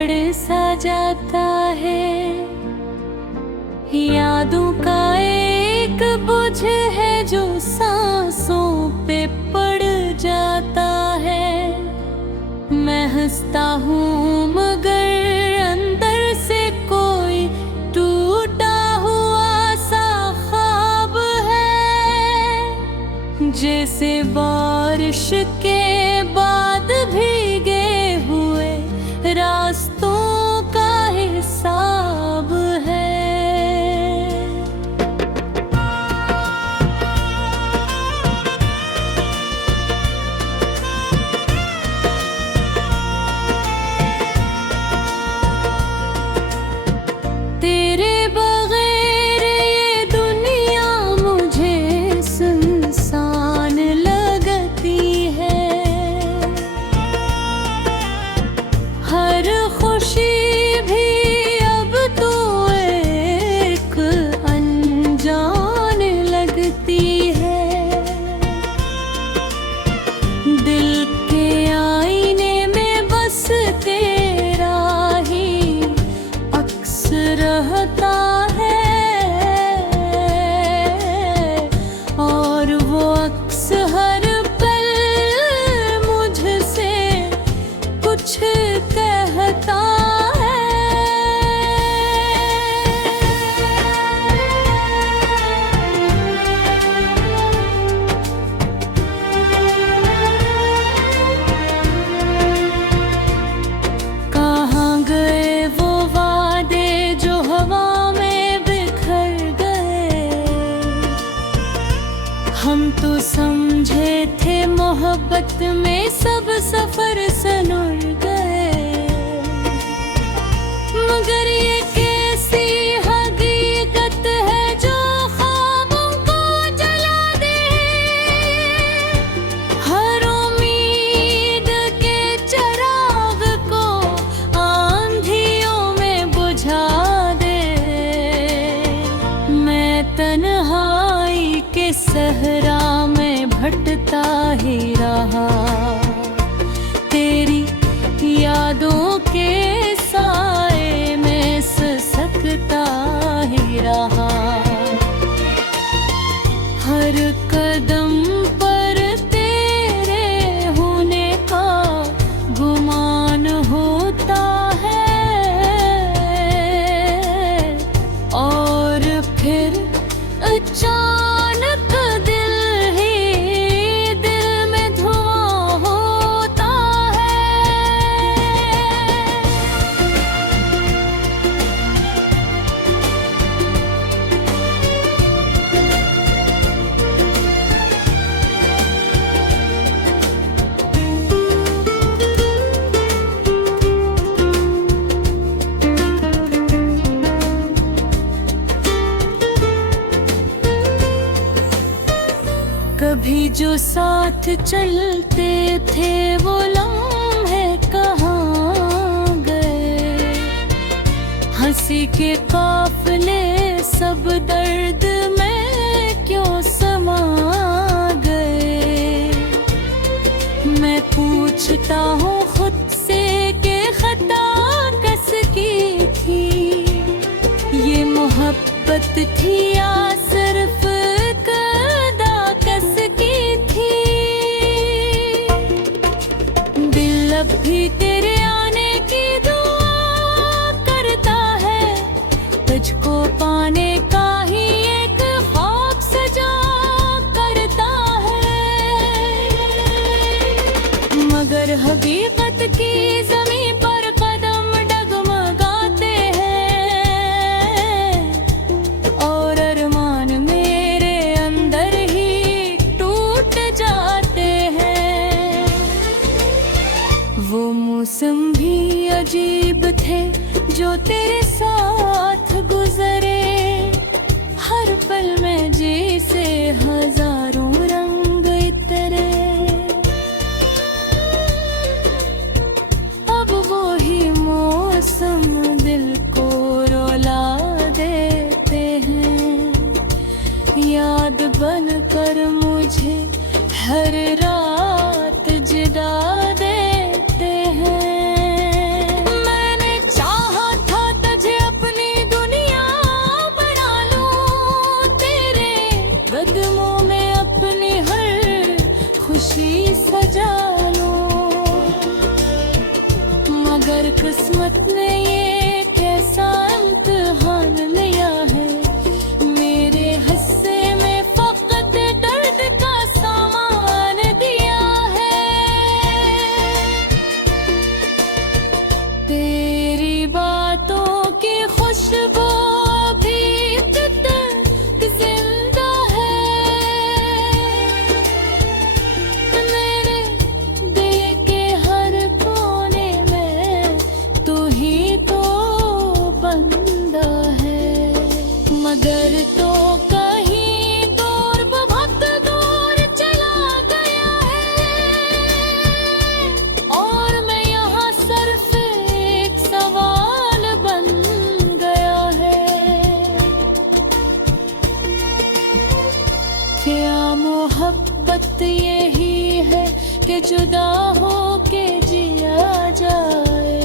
सा जाता है, यादों का एक बोझ है जो सांसों पे पड़ जाता है। मैं हंसता हूँ मगर अंदर से कोई टूटा हुआ सा ख्वाब है, जैसे बारिश के बाद भीगे हुए रास्तों का हिसाब है। तेरे बगैर ये दुनिया मुझे सुनसान लगती है। हर खुशी भी अब तो एक अनजान लगती है। दिल के आईने में बस तेरा ही अक्स रहता है, और वो अक्स हर पल मुझसे कुछ कहता है। कहाँ गए वो वादे जो हवा में बिखर गए। हम तो समझे थे मोहब्बत में सब सफर सनुर गए, मगर ये कैसी हकीकत है जो ख्वाबों को जला दे। हर उम्मीद के चिराग को आंधियों में बुझा दे। मैं तन्हाई के सहरा में भटकता ही रहा, तेरी यादों के साए में सिसकता ही रहा। हर कदम पर तेरे होने का गुमान होता है, और फिर अचानक दिल ही दिल में धुआं होता है। कभी जो साथ चलते थे वो लम्हे कहाँ गए। हंसी के काफिले सब दर्द में क्यों समा गए। मैं पूछता हूँ खुद से कि खता किसकी थी, ये मोहब्बत थी या सिर्फ अब भी तेरे आने की दुआ करता है। तुझको पाने का ही एक ख्वाब सजा करता है, मगर हकीकत की ज़मीं पर कदम डगमगाते हैं, और अरमान मेरे अंदर ही टूट जाते हैं। वो मौसम भी अजीब थे जो तेरे साथ गुजरे। हर पल में जैसे हजारों रंग इतरे। अब वो ही मौसम दिल को रुला देते हैं, याद बनकर मुझे हर रात जिदा देते हैं। मैंने किस्मत ने ये कैसा इम्तिहान लिया है, मेरे हिस्से में फकत दर्द का सामान दिया है। तेरी बातों की खुशबू अभी तक जिंदा है, मेरे दिल के हर कोने में तू ही तो बंदा है। मगर तो कहीं दूर, बहुत दूर चला गया है, और मैं यहाँ सिर्फ एक सवाल बन गया है। क्या मोहब्बत यही है कि जुदा हो के जिया जाए,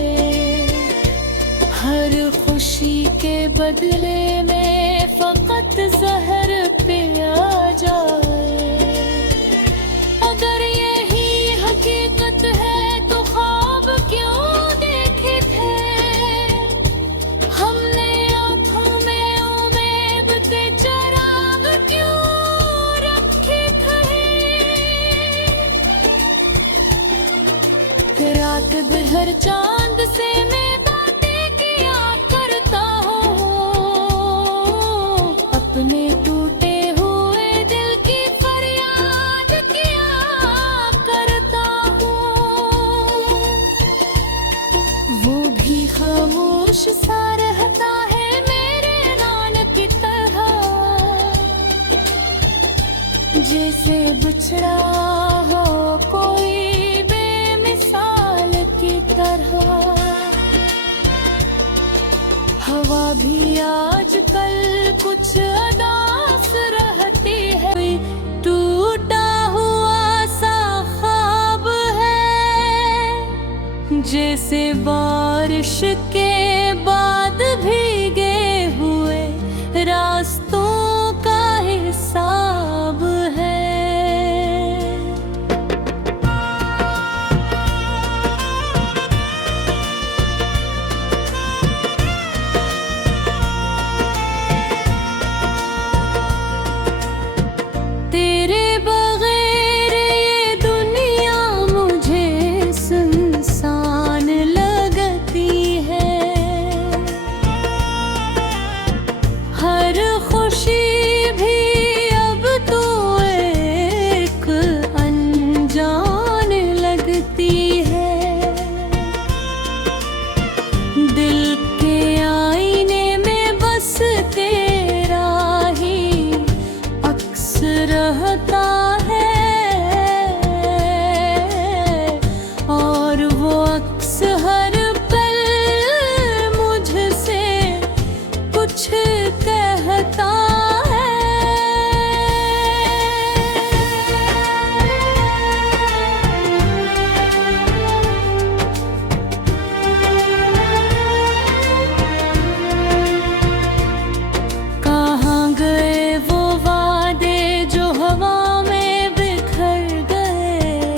हर खुशी के बदले में फकत जहर पिया जाए। अगर यही हकीकत है तो ख्वाब क्यों देखे थे हमने, आँखों में उम्मीद के चिराग क्यों रखे थे। रात भर चांद से मैं बातें किया करता हूँ, अपने टूटे हुए दिल की फरियाद किया करता हूँ। वो भी खामोश सा रहता है मेरे रान की तरह, जैसे बिछड़ा हो कोई बेमिसाल की तरह। हवा भी आजकल कुछ अदास रहती है, कोई टूटा हुआ सा ख्वाब है, जैसे बारिश के बाद भीगे हुए रास्तों का हिसाब है। तेरे बगैर ये दुनिया मुझे सुनसान लगती है, हर खुशी भी अब तो एक अनजान लगती है। दिल के आईने में बस तेरा ही अक्स रहता है, और वो अक्स हर पल मुझसे कुछ कहता है। कहाँ गए वो वादे जो हवा में बिखर गए,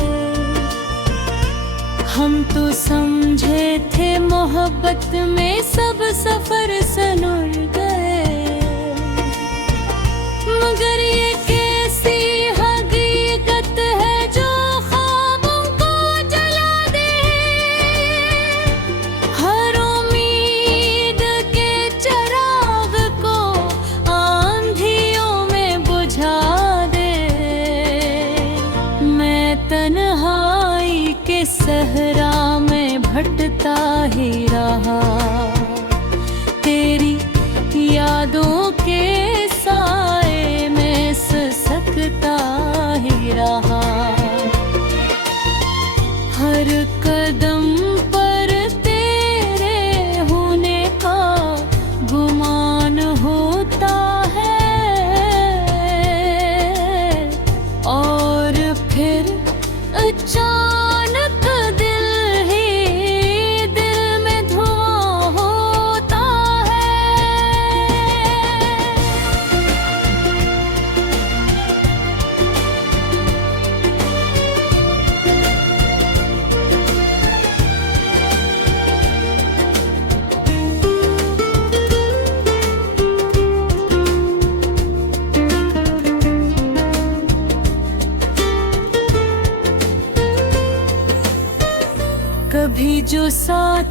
हम तो समझे थे मोहब्बत में सब सफर सनुर गए। मगर ये कैसी हकीकत है जो ख्वाबों को जला दे, हर उम्मीद के चिराग को आंधियों में बुझा दे। मैं तन्हाई के सहरा में भटकता ही रहा, तेरी यादों के साए में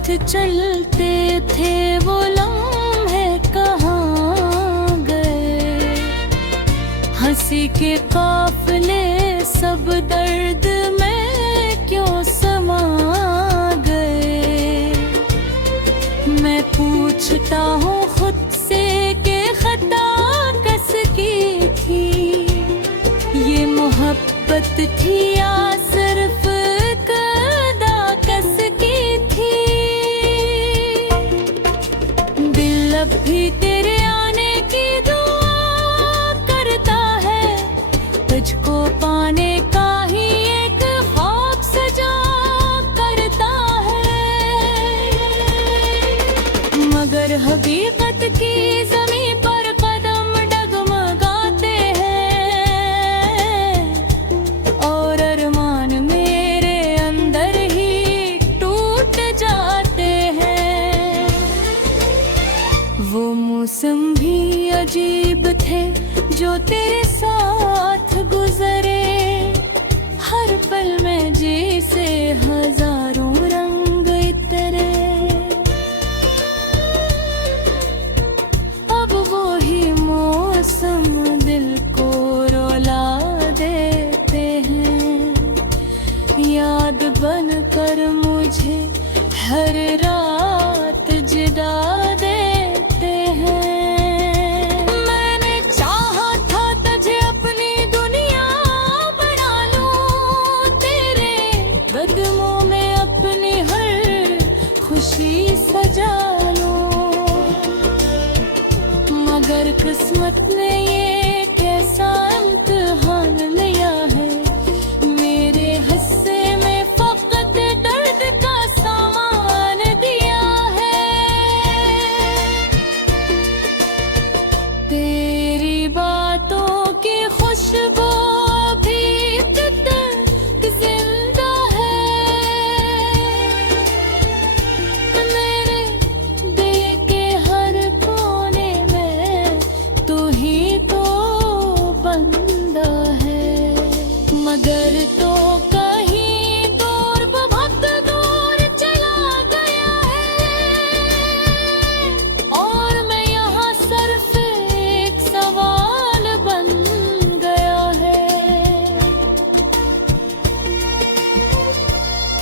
साथ चलते थे वो लम्हे कहाँ गए। हंसी के काफिले सब दर्द में क्यों समा गए। मैं पूछता हूँ खुद से कि खता किसकी थी, ये मोहब्बत थी या सिर्फ कदा कसकी थी। दिल अब भी तेरे आने की दुआ करता है, तुझको पाने का ही एक ख्वाब सजा करता है। मगर हकीकत की ज़मीं पर कदम डगमगाते हैं और अरमान मेरे अंदर ही टूट जाते हैं। वो मौसम भी अजीब थे जो तेरे साथ गुजरे, हर पल में जैसे हजारों रंग इतरे। अब वो ही मौसम दिल को रुला देते हैं, याद बनकर मुझे हर रात जगा देते हैं। मैंने चाहा था तुझे अपनी दुनिया बना लूं, तेरे कदमों में अपनी हर खुशी सजा लूं। मगर किस्मत ने ये कैसा इम्तिहान लिया है, मेरे हिस्से में फकत दर्द का सामान दिया है। तेरी बातों की खुशबू अभी तक जिंदा है, मेरे दिल के हर कोने में तू ही तो बंदा है। मगर तो कहीं दूर बहुत दूर चला गया है और मैं यहाँ सिर्फ एक सवाल बन गया है।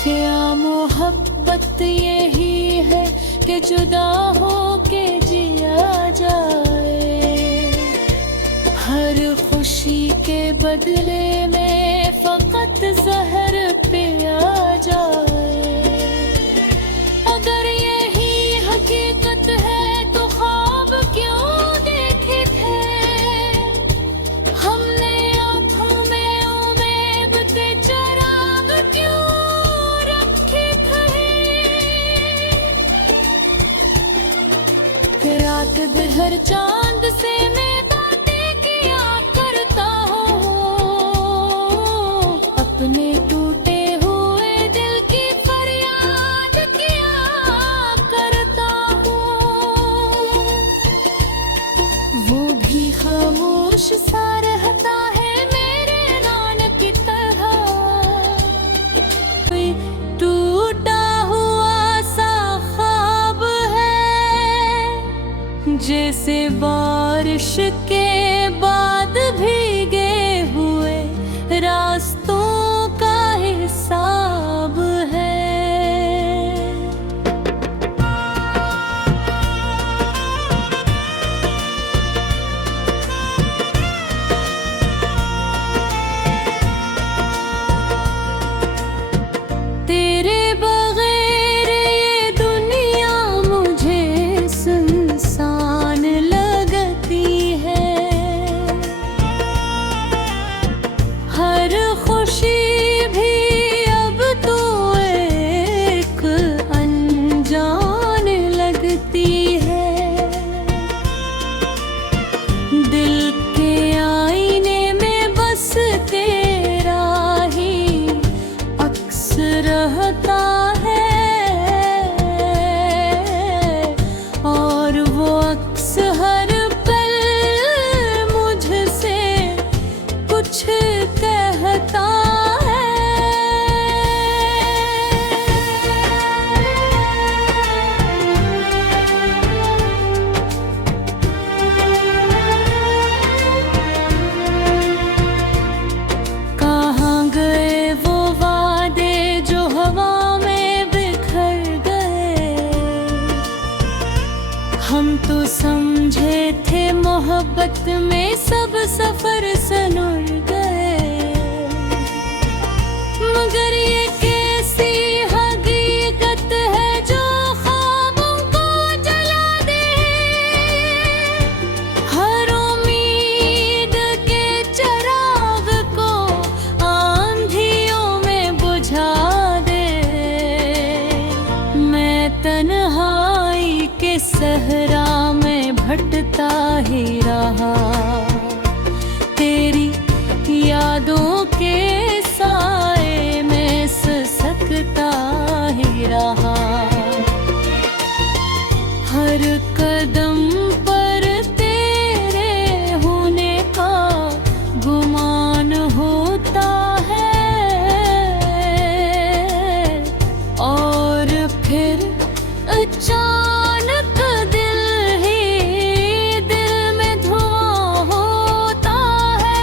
क्या मोहब्बत यही है कि जुदा हो के जिया जाए, हर खुशी के बदले में फकत जहर पिया जाए। अगर यही हकीकत है तो ख्वाब क्यों देखे थे हमने, आँखों में उम्मीद के चिराग क्यों रखे थे। रात भर चांद से मैं बातें किया करता हूँ, अपने टूटे हुए दिल की फरियाद किया करता हूँ। वो भी खामोश सा रहता है मेरे नान की तरह, कोई टूटा हुआ सा ख्वाब है, जैसे बारिश के बाद भीगे हुए रास्तों का हिसाब है। तेरे बगैर ये दुनिया मुझे सुनसान लगती है, हम तो समझे थे मोहब्बत में सब सफर सनुर गए, मगर ये कैसी हकीकत है जो ख्वाबों को जला दे, हर उम्मीद के चिराग को आंधियों में बुझा दे। मैं तन्हाई के सहरा में भटकता ही रहा, तेरी यादों के साए में सिसकता ही रहा। हर कदम पर तेरे होने का गुमान होता है, और फिर अचानक दिल ही दिल में धुआं होता है।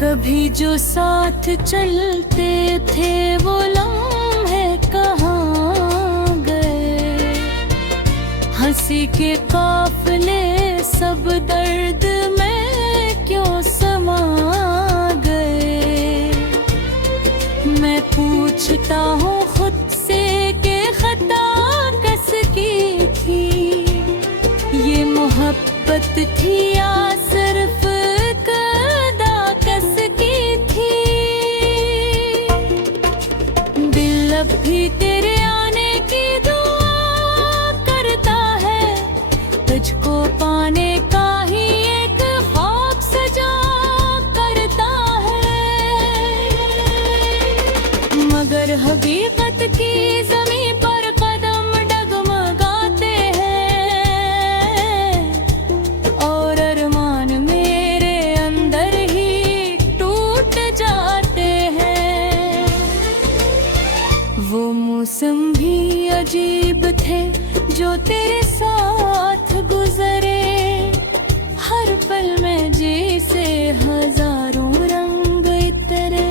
कभी जो साथ चलते थे वो लम्हे कहाँ गए, हंसी के काफिले सब दर्द में क्यों समा गए। मैं पूछता हूँ खुद से कि खता किसकी थी, ये मोहब्बत थी या सिर्फ अब भी तेरे आने की दुआ करता है, तुझको पाने का ही एक ख्वाब सजा करता है, मगर हकीकत की ज़मीं पर कदम डगमगाते हैं, और अरमान मेरे अंदर ही टूट जाते हैं। वो मौसम भी अजीब थे जो तेरे साथ गुजरे, हर पल में जैसे हजारों रंग इतरे।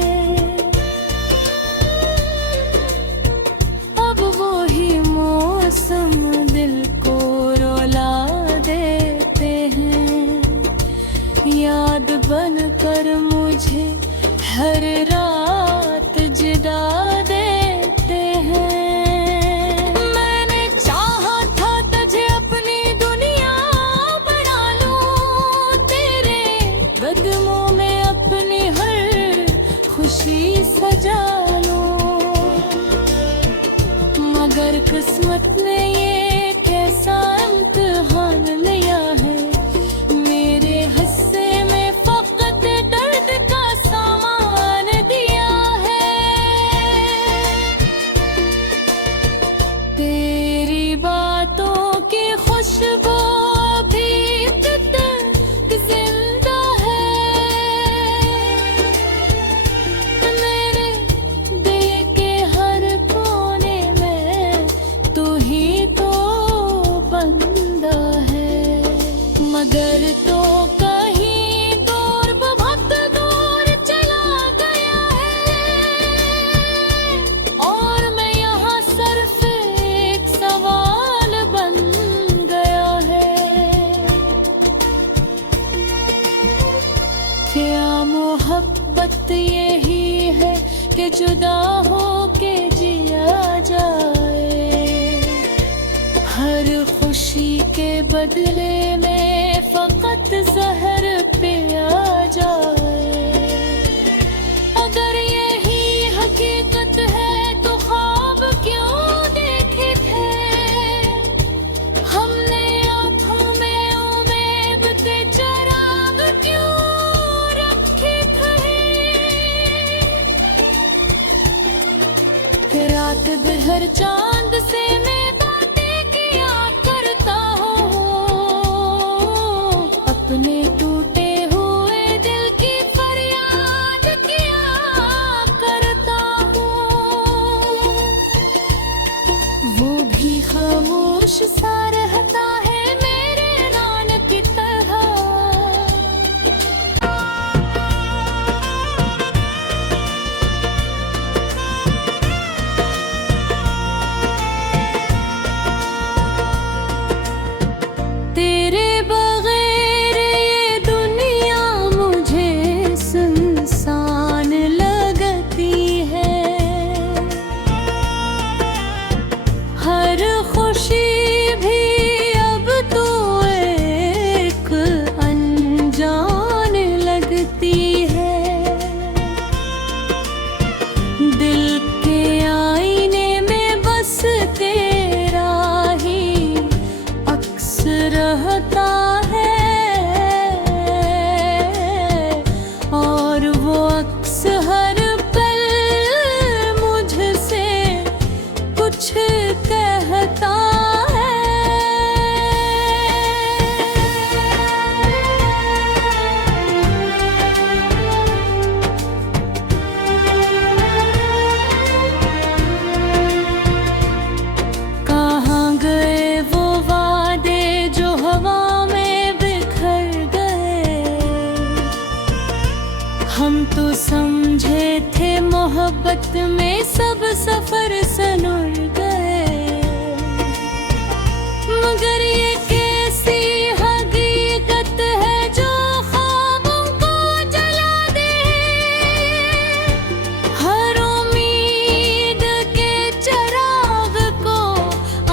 अब वो ही मौसम दिल को रुला देते हैं, याद बनकर मुझे हर रात जगा देते हैं। मैंने चाहा था तुझे अपनी दुनिया बना लूं, तेरे कदमों में अपनी हर खुशी सजा लूं, मगर किस्मत ने ये कैसा इम्तिहान लिया है, मेरे हिस्से में फकत दर्द का सामान दिया है। तेरी बातों की खुशबू भी तक जिंदा है, मेरे दिल के हर कोने में तू ही तो बंदा है, मगर तो कहीं दूर बहुत दूर चला गया है, और मैं यहाँ सिर्फ एक सवाल बन गया है। क्या मोहब्बत यही है कि जुदा हो के जिया जाए, हर खुशी के बदले में फकत जहर पिया जाए। अगर यही हकीकत है तो ख्वाब क्यों देखे थे हमने, आँखों में उम्मीद के चिराग क्यों रखे थे। रात भर चांद से मैं बातें किया करता हूँ, अपने टूटे हुए दिल की फरियाद लगती है। दिल के आईने में बस तेरा ही अक्स रहता है, और वो अक्स हर पल मुझसे कुछ कहता है। कहाँ गए वो वादे जो हवा में बिखर गए। हम तो समझे थे मोहब्बत में सब सफर सनुर गए, मगर ये कैसी हकीकत है जो ख्वाबों को जला दे। हर उम्मीद के चिराग को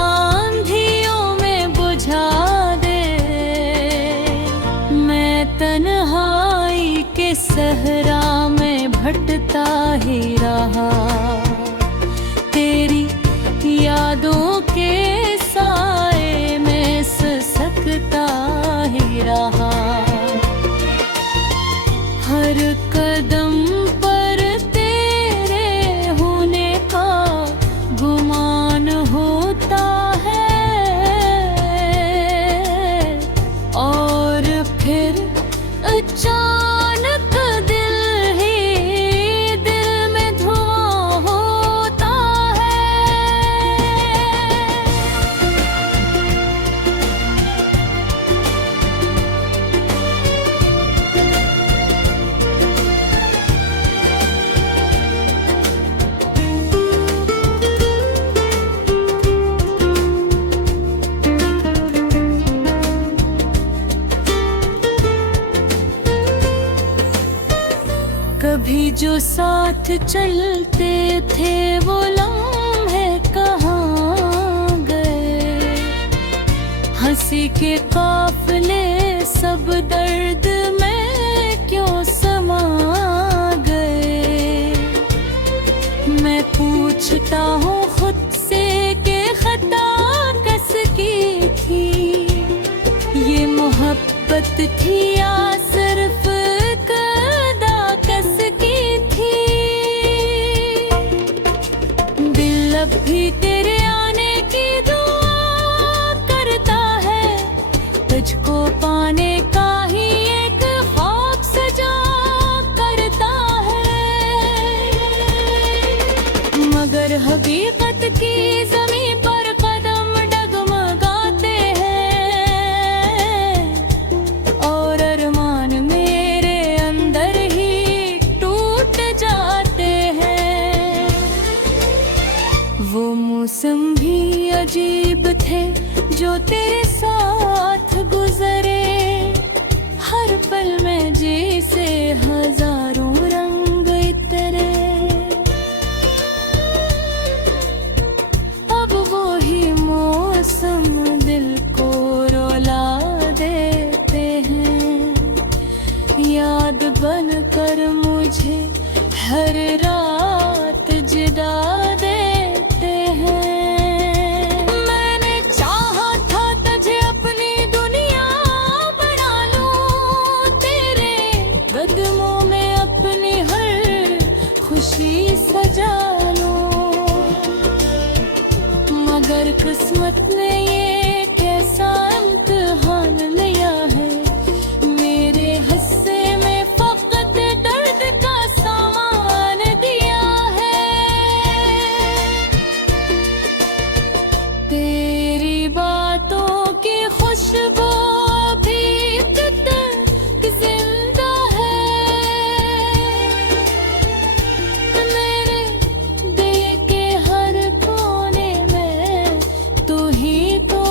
आंधियों में बुझा दे। मैं तन्हाई के सहरा में भटकता ही रहा, तेरी यादों के साए में सिसकता ही रहा। हर कदम पर तेरे होने का गुमान होता है, और फिर अचानक दिल ही दिल में धुआं होता है। कभी जो साथ चलते थे वो लम्हे कहाँ गए। हंसी के काफिले सब दर्द में क्यों समा गए। मैं पूछता हूँ खुद से कि खता किसकी थी, ये मोहब्बत थी या सिर्फ कदा कसकी थी। दिल अब भी तेरे आने की दुआ करता है, तुझको पाने का ही एक ख्वाब सजा करता है। मगर हकीकत की ज़मीं पर कदम डगमगाते हैं, और अरमान मेरे अंदर ही टूट जाते हैं। वो मौसम भी अजीब थे जो तेरे साथ गुजरे। हर पल में जैसे हजारों रंग इतरे। अब वो ही मौसम दिल को रुला देते हैं, याद बनकर मुझे हर रात जगा देते हैं। मैंने चाहा था तुझे अपनी दुनिया बना लूं, तेरे कदमों में अपनी हर खुशी सजा लूं। मगर किस्मत ने ये कैसा इम्तिहान लिया है, मेरे हिस्से में फकत दर्द का सामान दिया है। तेरी बातों की खुशबू अभी तक जिंदा है, मेरे दिल के हर कोने में तू ही तो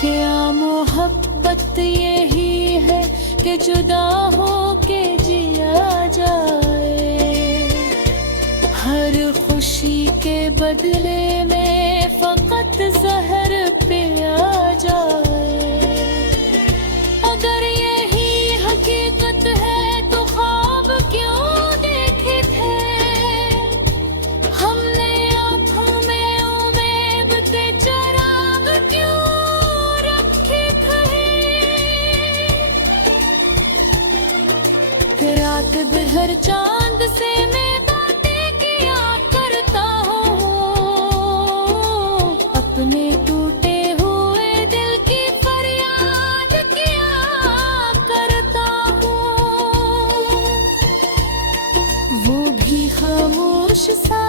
क्या मोहब्बत यही है कि जुदा हो के जिया जाए, हर खुशी के बदले में फकत जहर पिया जाए। अगर यही हकीकत है तो ख्वाब क्यों देखे थे हमने, आँखों में उम्मीद के चिराग क्यों रखे थे। रात भर चांद से मैं बातें किया करता हूँ, अपने टूटे हुए दिल की फरियाद किया करता हूँ। वो भी खामोश सा